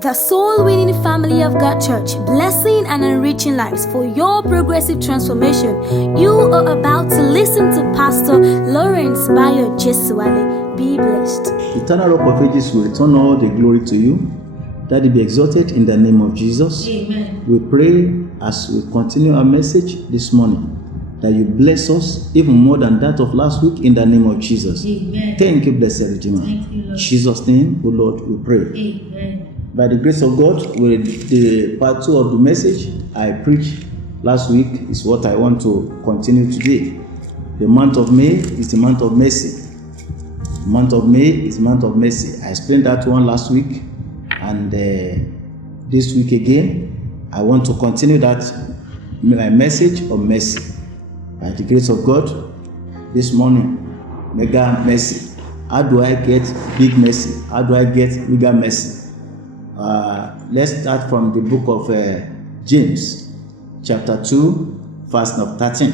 The Soul Winning Family of God Church, blessing and enriching lives for your progressive transformation. You are about to listen to Pastor Lawrence Bayo Jesuale. Be blessed. Eternal Rock of Ages will return all the glory to you. That it be exalted in the name of Jesus. Amen. We pray as we continue our message this morning that you bless us even more than that of last week in the name of Jesus. Amen. Thank you, blessed Redeemer. Thank you, Lord. In Jesus' name, O Lord, we pray. Amen. By the grace of God, with the part 2 of the message I preached last week is what I want to continue today. The month of May is the month of mercy. The month of May is the month of mercy. I explained that one last week, and this week again, I want to continue that my message of mercy. By the grace of God, this morning, mega mercy. How do I get big mercy? How do I get bigger mercy? Let's start from the book of James, chapter 2, verse number 13.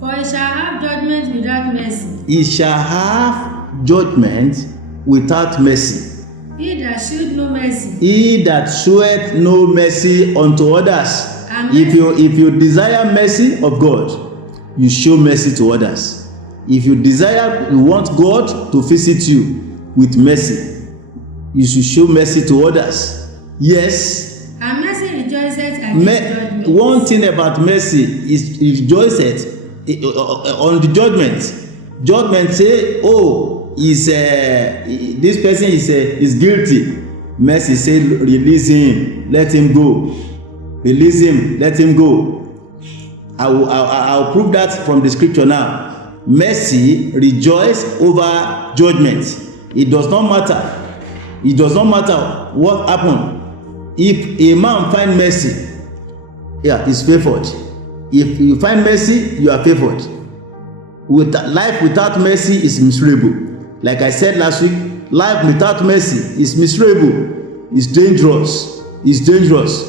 For he shall have judgment without mercy. He shall have judgment without mercy. He that shewed no mercy. He that showeth no mercy unto others. Amen. If you desire mercy of God, you show mercy to others. If you want God to visit you with mercy, you should show mercy to others. Yes. And mercy rejoiceth against judgment. One thing about mercy is it rejoiceth on the judgment. Judgment say, oh, this person is guilty. Mercy say, release him, let him go. Release him, let him go. I'll prove that from the scripture now. Mercy rejoice over judgment. It does not matter. It does not matter what happened. If a man find mercy, he's favored. If you find mercy, you are favored. Life without mercy is miserable. Like I said last week, life without mercy is miserable. It's dangerous. It's dangerous.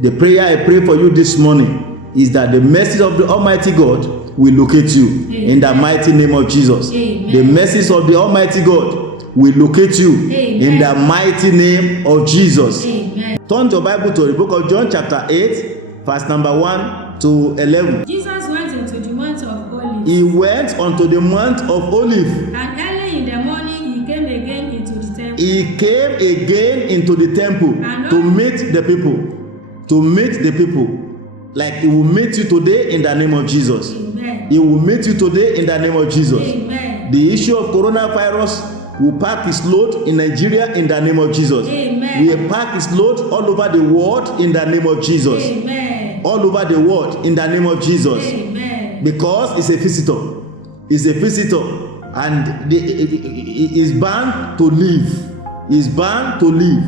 The prayer I pray for you this morning is that the mercy of the Almighty God will locate you. Amen. In the mighty name of Jesus. Amen. The mercies of the Almighty God will locate you. Amen. In the mighty name of Jesus. Amen. Turn your Bible to the book of John chapter 8, verse number 1 to 11. Jesus went into the Mount of Olives. He went unto the Mount of Olives. And early in the morning he came again into the temple. He came again into the temple to meet the people. To meet the people. Like he will meet you today in the name of Jesus. Amen. He will meet you today in the name of Jesus. Amen. The issue of coronavirus will pack its load in Nigeria in the name of Jesus. Amen. We will pack its load all over the world in the name of Jesus. Amen. All over the world in the name of Jesus. Amen. Because it's a visitor. It's a visitor. And he is bound to live. He is bound to live.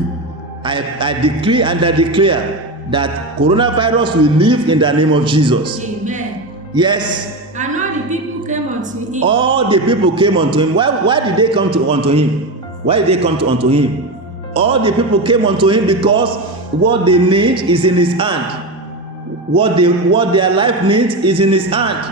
I decree and I declare that coronavirus will live in the name of Jesus. Amen. Yes. And all the people came unto him. All the people came unto him. Why did they come unto him? Why did they come unto him? All the people came unto him because what they need is in his hand. What their life needs is in his hand.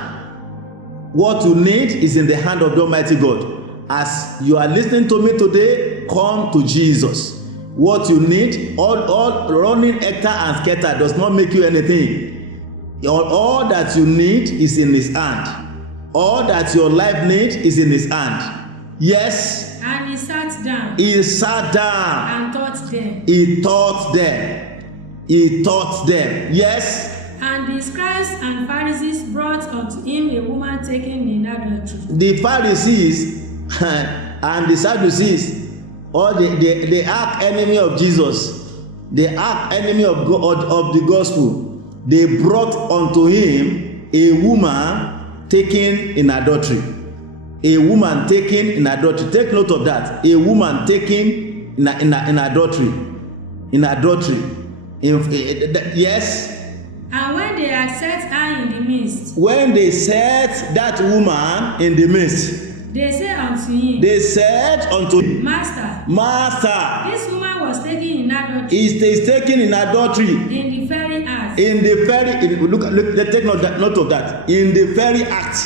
What you need is in the hand of the Almighty God. As you are listening to me today, come to Jesus. What you need, all running hectare and scatter does not make you anything. All that you need is in his hand. All that your life needs is in his hand. Yes. And he sat down. He sat down. And taught them. He taught them. He taught them. Yes. And the scribes and Pharisees brought unto him a woman taken in adultery. The Pharisees and the Sadducees, or the arch enemy of Jesus, the arch enemy of the gospel, they brought unto him a woman taken in adultery. A woman taken in adultery. Take note of that. A woman taken in adultery. In adultery. Yes. And when they had set her in the midst. When they set that woman in the midst. They said unto him. They said unto him. Master. This woman was taken in adultery. Is taken in adultery. In the very act. Let's take note of that. In the very act.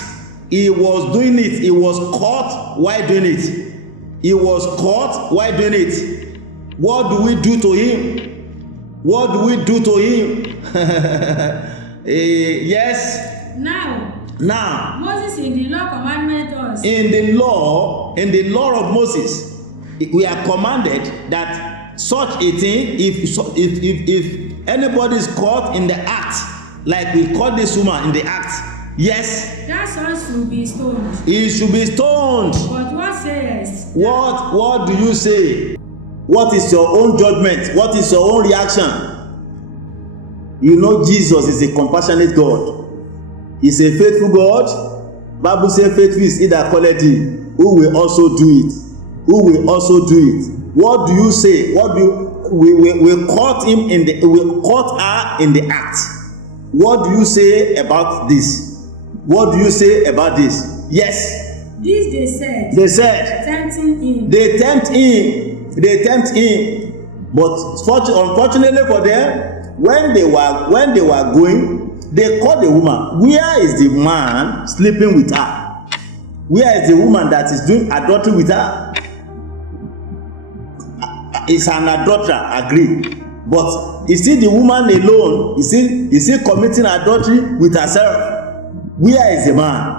He was doing it. He was caught while doing it. He was caught while doing it. What do we do to him? What do we do to him? Yes. Now, Moses in the law commanded us. In the law of Moses, we are commanded that such a thing, if anybody is caught in the act, like we caught this woman in the act, yes, that son should be stoned. He should be stoned. But what says? What do you say? What is your own judgment? What is your own reaction? You know Jesus is a compassionate God. He's a faithful God. Bible says faithful is he that calleth him, who will also do it. Who will also do it. What do you say? We caught him in the, we caught her in the act. What do you say about this? What do you say about this? Yes. This they said. Tempting him. They tempt him. But unfortunately for them, when they were going, they called the woman. Where is the man sleeping with her? Where is the woman that is doing adultery with her? It's an adulterer, agree. But is it the woman alone? Is he committing adultery with herself? Where is the man?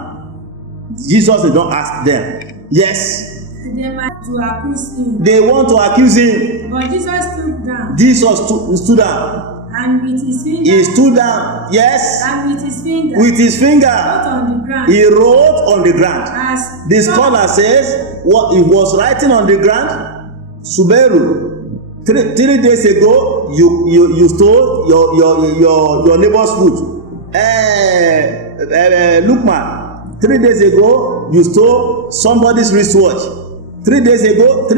Jesus did not ask them. Yes. They want to accuse him. But Jesus stood down. Jesus stood down. And with his finger. He stood down. Yes. And with his finger. With his finger. Wrote on the ground. He wrote on the ground. As the scholar says, what he was writing on the ground. Suberu. 3 days ago, you stole your neighbor's food. Lukman. 3 days ago, you stole somebody's wristwatch. 3 days ago,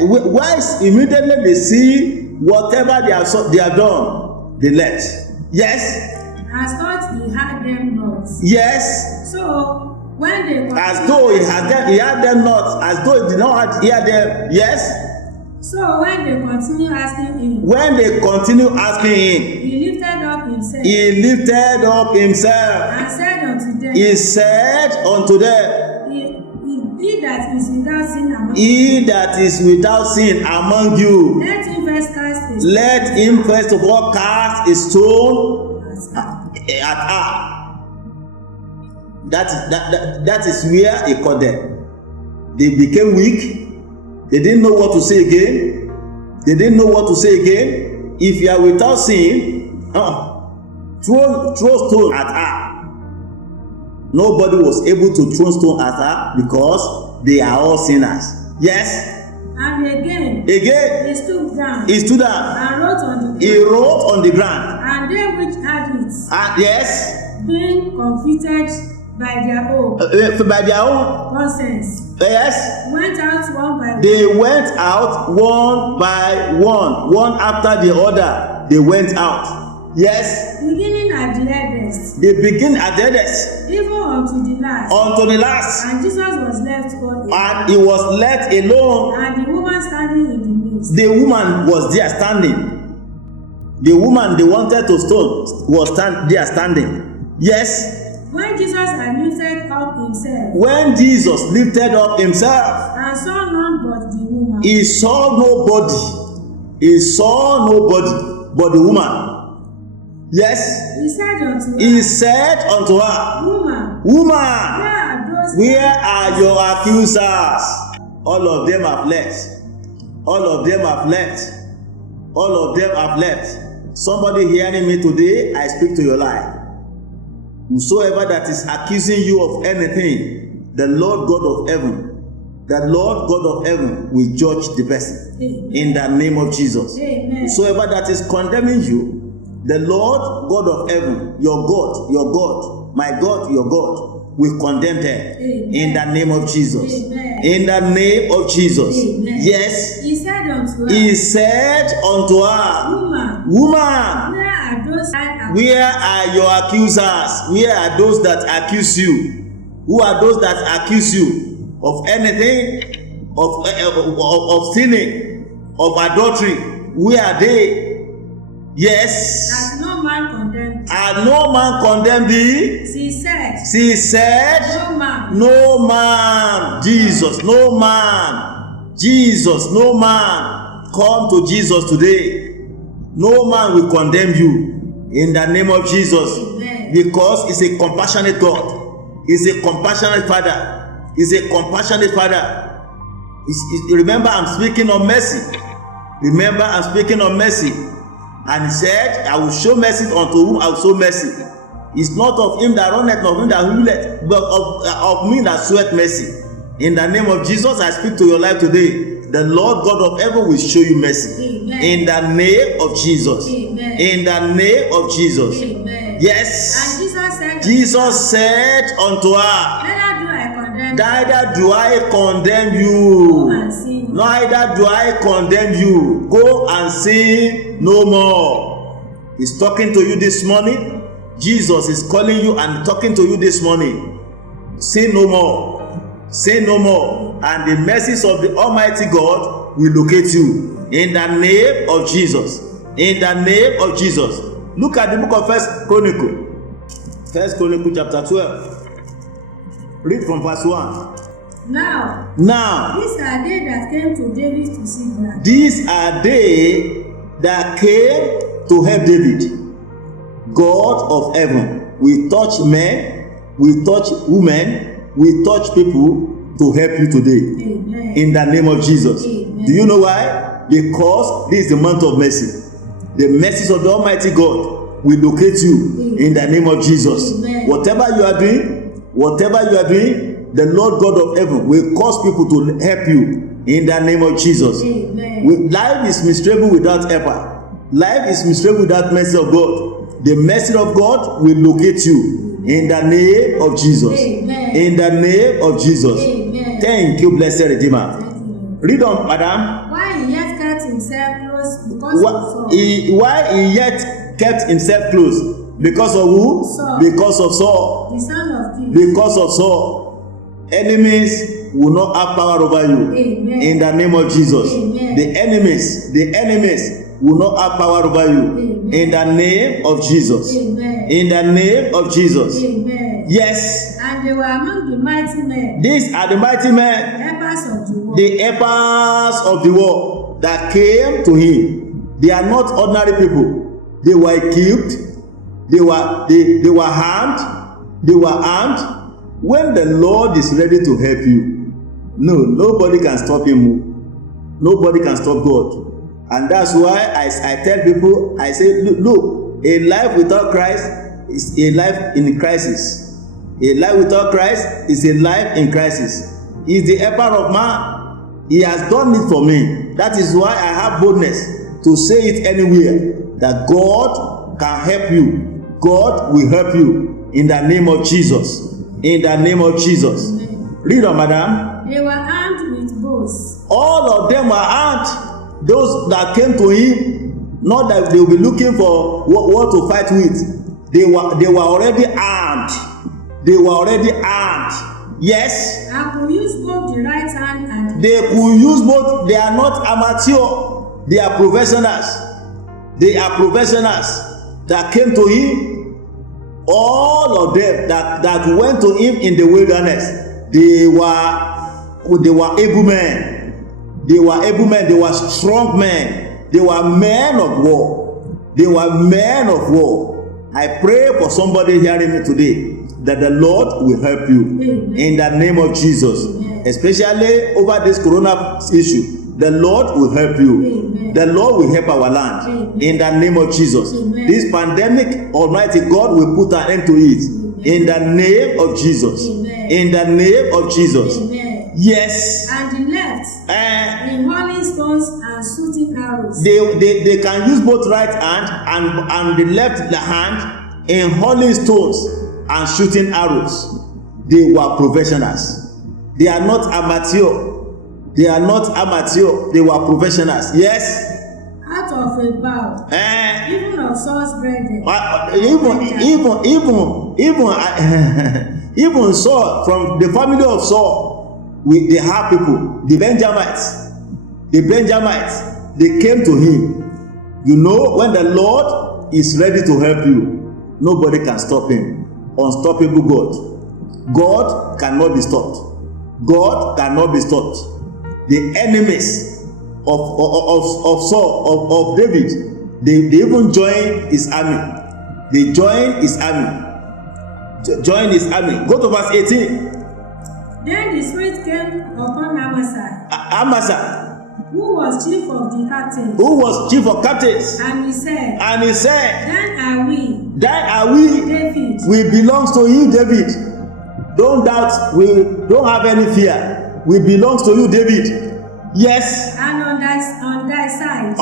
wise immediately they see whatever they have done, they left. Yes. As thought he had them not. Yes. So when they as though he had them not, as though he did not hear them. Yes. So when they continue asking him. He lifted up himself. And said unto them. He that is without sin among you. Let him first of all cast a stone at her. That is where he caught them. They became weak. They didn't know what to say again. If you are without sin, throw stone at her. Nobody was able to throw stone at her because they are all sinners. Yes. And again. He stood down. And wrote on the ground. And they which had it. Yes. Being convicted by their own. Conscience. Yes. Went out one by one. They went out one by one. One after the other. They went out. Yes. Beginning at the eldest. They begin at the eldest. Even unto the last. And Jesus was left alone. And he was left alone. And the woman standing in the midst. The woman was there standing. The woman they wanted to stone was there standing. Yes. When Jesus had lifted up himself. And saw none but the woman. He saw nobody but the woman. Yes. He said unto her. Woman, where are your accusers? All of them have left. Somebody hearing me today, I speak to your life. Whosoever that is accusing you of anything, the Lord God of heaven will judge the person. Amen. In the name of Jesus. Amen. Whosoever that is condemning you, the Lord God of heaven, your God, my God, your God, will condemn them. Amen. In the name of Jesus. Amen. In the name of Jesus. Amen. Yes. He said unto her. Woman, where are your accusers? Where are those that accuse you? Who are those that accuse you of anything, of sinning, of adultery? Where are they? Yes. And no man condemned thee. She said. No man. Jesus, no man Come to Jesus today. No man will condemn you in the name of Jesus. Amen. Because He's a compassionate God. He's a compassionate Father. He's a compassionate Father. Remember, I'm speaking of mercy. Remember, I'm speaking of mercy. And He said, I will show mercy unto whom I will show mercy. It's not of him that runneth, nor of him that willeth, but of me that showeth mercy. In the name of Jesus, I speak to your life today. The Lord God of heaven will show you mercy. Amen. In the name of Jesus. Amen. In the name of Jesus. Amen. Yes. And Jesus said unto her, Neither Neither do I condemn do I condemn Go you. and sin. Neither do I condemn you. Go and sin no more. He's talking to you this morning. Jesus is calling you and talking to you this morning. Sin no more. Sin no more. And the mercies of the Almighty God will locate you. In the name of Jesus. In the name of Jesus. Look at the book of First Chronicle. First Chronicle chapter 12. Read from verse 1. Now, Now, these are they that came to David to seek blood. these are they that came to help David. God of heaven will touch men, will touch women, will touch people to help you today. Amen. In the name of Jesus. Amen. Do you know why? Because this is the month of mercy. The mercies of the Almighty God will locate you in the name of Jesus. Amen. Whatever you are doing, the Lord God of heaven will cause people to help you in the name of Jesus. Amen. Life is miserable without helper. Life is miserable without mercy of God. The mercy of God will locate you in the name of Jesus. Amen. In the name of Jesus. Amen. Thank you, blessed Redeemer. Thank you. Read on, madam. Why he yet kept himself close because of Saul. Why he yet kept himself close? Because of who? Saul. Because of Saul. The son of King. Because of Saul. Enemies will not have power over you. Amen. In the name of Jesus. Amen. The enemies will not have power over you. Amen. In the name of Jesus. Amen. In the name of Jesus. Amen. Yes. And they were among the mighty men, These are the mighty men, helpers of the world. the helpers of the world that came to him. They are not ordinary people. They were equipped. They were armed. They were armed. When the Lord is ready to help you, nobody can stop him. Nobody can stop God. And that's why I tell people, I say, look, a life without Christ is a life in crisis. A life without Christ is a life in crisis. He is the helper of man. He has done it for me. That is why I have boldness to say it anywhere, that God can help you. God will help you in the name of Jesus. In the name of Jesus. Amen. Read on, madam. They were armed with bows. All of them were armed. Those that came to him, not that they will be looking for what to fight with. They were already armed. They were already armed. Yes. And could use both the right hand and They could use both. They are not amateur. They are professionals. They are professionals that came to him. All of them that went to him in the wilderness, they were able men. They were able men. They were strong men. They were men of war. They were men of war. I pray for somebody hearing me today that the Lord will help you. Amen. In the name of Jesus. Amen. Especially over this corona issue, the Lord will help you. Amen. The Lord will help our land. Amen. In the name of Jesus. Amen. This pandemic, Almighty God will put an end to it. Amen. In the name of Jesus. Amen. In the name of Jesus. Amen. Yes. And the left in hurling stones and shooting arrows. They can use both right hand and the left hand in hurling stones and shooting arrows. They were professionals. They are not amateur. They are not amateur. They were professionals. Yes. Out of a bow, even of Saul's brethren. Even Saul, from the family of Saul, they have people, the Benjamites, they came to him. You know, when the Lord is ready to help you, nobody can stop him. Unstoppable God. God cannot be stopped. God cannot be stopped. The enemies of Saul, of David, they even joined his army. They joined his army. Go to verse 18. Then the Spirit came upon Amasa, who was chief of captains. And he said, Then are we, David. We belong to you, David. Don't doubt, we don't have any fear. We belong to you, David. Yes. And on thy side.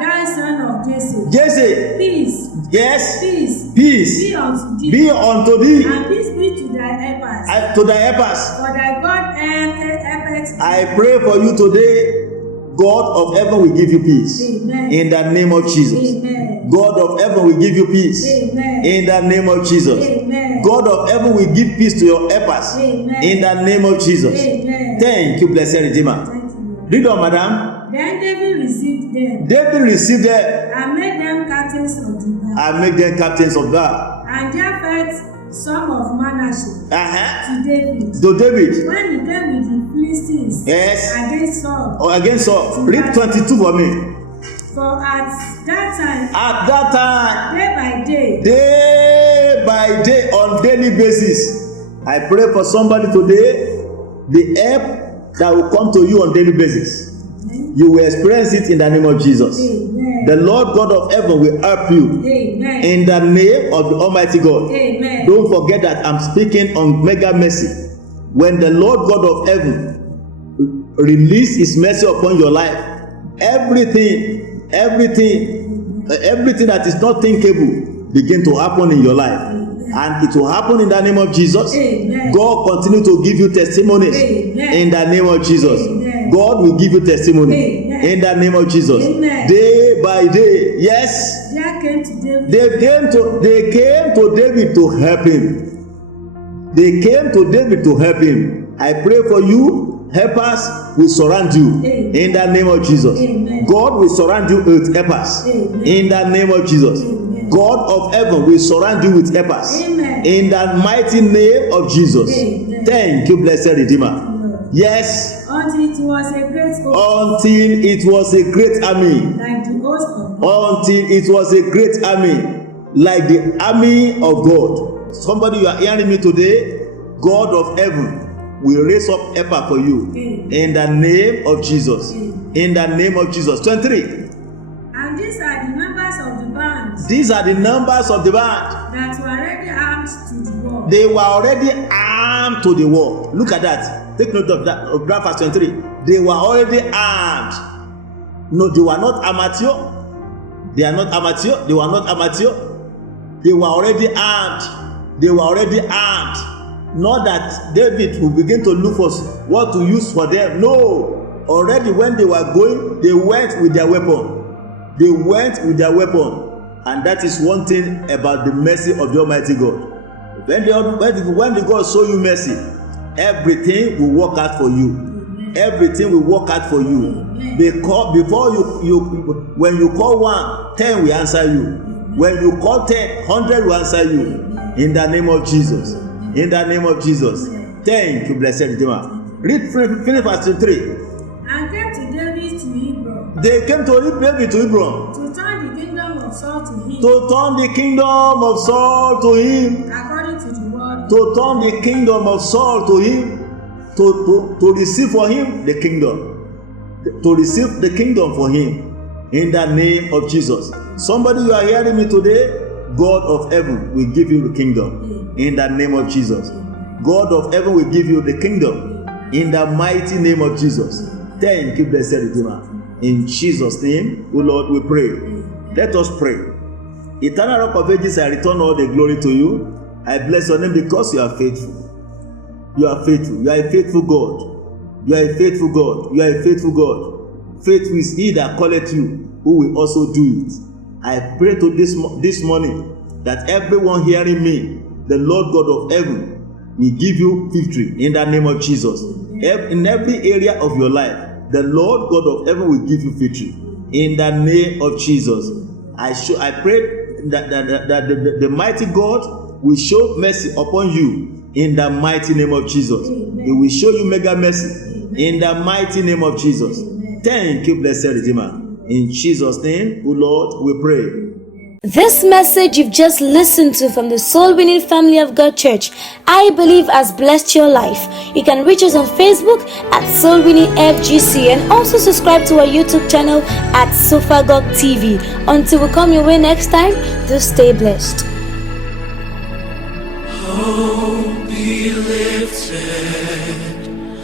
Thou son of Jesse. Peace. Yes. Peace. Be unto thee. And peace be to thy helpers. To thy helpers. For thy God helpers. I pray for you today. God of heaven will give you peace. Amen. In the name of Jesus. Amen. God of heaven will give you peace. Amen. In the name of Jesus. Amen. God of heaven will give peace to your helpers. Amen. In the name of Jesus. Amen. Thank you, blessed Redeemer. Read on, madam. Then David received them. And made them captains of the guard. And Japheth, son of Manasseh, to David. When he came with the Philistines. Yes. Against Saul. Read 22 for me. For at that time. Day by day, on daily basis. I pray for somebody today. The help that will come to you on daily basis. You will experience it in the name of Jesus. Amen. The Lord God of heaven will help you. Amen. In the name of the Almighty God. Amen. Don't forget that I'm speaking on mega mercy. When the Lord God of heaven release his mercy upon your life, everything that is not thinkable begin to happen in your life. And it will happen in the name of Jesus. Amen. God continue to give you testimonies. Amen. In the name of Jesus. Amen. God will give you testimony. Amen. In the name of Jesus. Amen. Day by day. Yes. They came to David to help him. I pray for you. Helpers will surround you. Amen. In the name of Jesus. Amen. God will surround you with helpers. Amen. In the name of Jesus. Amen. God of heaven will surround you with helpers. Amen. In the mighty name of Jesus. Amen. Thank you, blessed Redeemer. Amen. Yes. Until it was a great host. Until it was a great army. Like the host of God. Until it was a great army. Like the army of God. Somebody, you are hearing me today. God of heaven will raise up helper for you. Amen. In the name of Jesus. Amen. In the name of Jesus. 23. And these are the members of the band. These are the numbers of the band. That were already armed to the war. They were already armed to the war. Look at that. Take note of that. Of verse 23. They were already armed. No, they were not amateur. They are not amateur. They were not amateur. They were already armed. Not that David will begin to look for what to use for them. No. Already when they were going, they went with their weapon. And that is one thing about the mercy of the Almighty God. When the God show you mercy, everything will work out for you. Amen. Everything will work out for you. Amen. Because before when you call 1, 10 will answer you. Amen. When you call 10, 100 will answer you. Amen. In the name of Jesus. Amen. In the name of Jesus. Amen. Thank you, blessed Redeemer. Read Philippians verse 3. And came to David to Hebron. They came to David to Hebron. To turn the kingdom of Saul to him. According to the word. To turn the kingdom of Saul to him. To receive for him the kingdom. To receive the kingdom for him. In the name of Jesus. Somebody, you are hearing me today. God of heaven will give you the kingdom. In the name of Jesus. God of heaven will give you the kingdom. In the mighty name of Jesus. Thank you, blessed Redeemer. In Jesus' name, O Lord, we pray. Let us pray. Eternal Rock of Ages, I return all the glory to you. I bless your name because you are faithful. You are faithful. You are a faithful God. You are a faithful God. You are a faithful God. Faithful is he that calleth you, who will also do it. I pray to this morning that everyone hearing me, the Lord God of heaven, will give you victory in the name of Jesus. In every area of your life, the Lord God of heaven will give you victory in the name of Jesus. I pray that the mighty God will show mercy upon you in the mighty name of Jesus. He will show you mega mercy in the mighty name of Jesus. Thank you, blessed Redeemer. In Jesus' name, O Lord, we pray. This message you've just listened to from the Soul Winning Family of God Church, I believe has blessed your life. You can reach us on Facebook at Soul Winning FGC and also subscribe to our YouTube channel at Sofagog TV. Until we come your way next time, do stay blessed. Oh, be lifted.